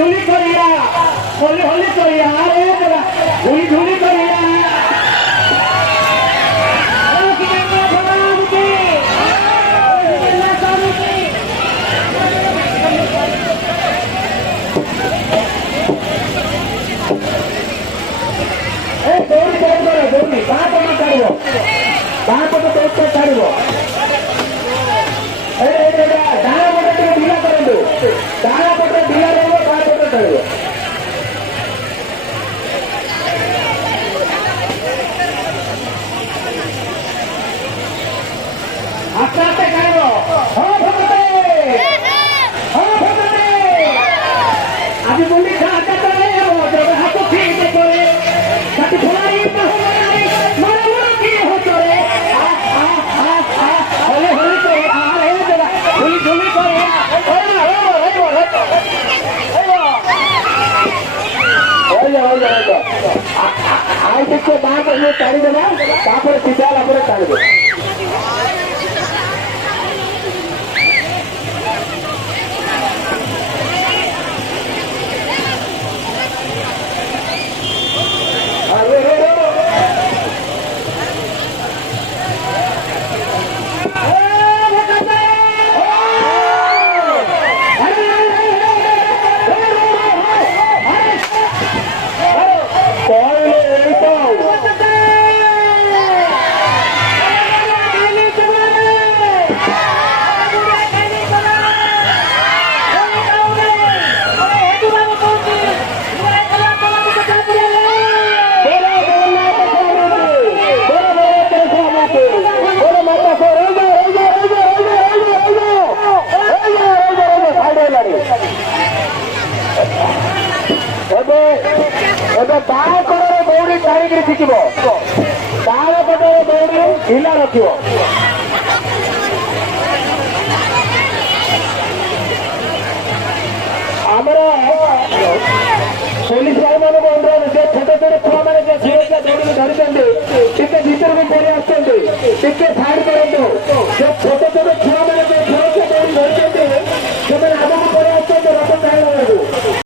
ঝুলি করিয়া হলি হলি করিয়া রে ঝুলি ঝুলি করিয়া দৌড়ি তারপরে ছাড়ব তারপরে দৌড়তে ছাড়ব ডানা পটে ଟିକେ ঢିଲା କରନ୍ତୁ ডানা ପଟେ ঢିଲା ରହିବ ତାପଟେ ଛାଡ଼ିବ ଆସ୍ତେ ଆସ୍ତେ ଛାଡ଼ିବ ହଁ ଭଗତେ ଆଜି ବୁଲି ହାତ ତଳେ ଜଗ ହାତ ଠିକ କରେ ସାଥି ଫୁଲାଇ ଆଉ ଟିକେ ବାଁ ପଟେ ଛାଡ଼ିଦେବା ତାପରେ ସିଧା ହେଲା ପରେ ଛାଡ଼ିବେ ଏବେ ବାଁ କଡ଼ରେ ଦୌଡ଼ି ଛାଡ଼ିକିରି ଶିଖିବ ଡାହାଣ ପଟରେ ଦୌଡ଼ି ଢିଲା ରଖିବ ଆମର ପୋଲିସ ଭାଇମାନଙ୍କୁ ଅନୁରୋଧ ଯେ ଛୋଟ ଛୋଟ ଛୁଆମାନେ ଯେ ସୁରକ୍ଷା ଦୌଡ଼ିକି ଧରିଛନ୍ତି ଟିକେ ଭିତରକୁ ପଳେଇ ଆସୁଛନ୍ତି ଟିକେ ସାଇଡ୍ କରନ୍ତୁ ଯେ ଛୋଟ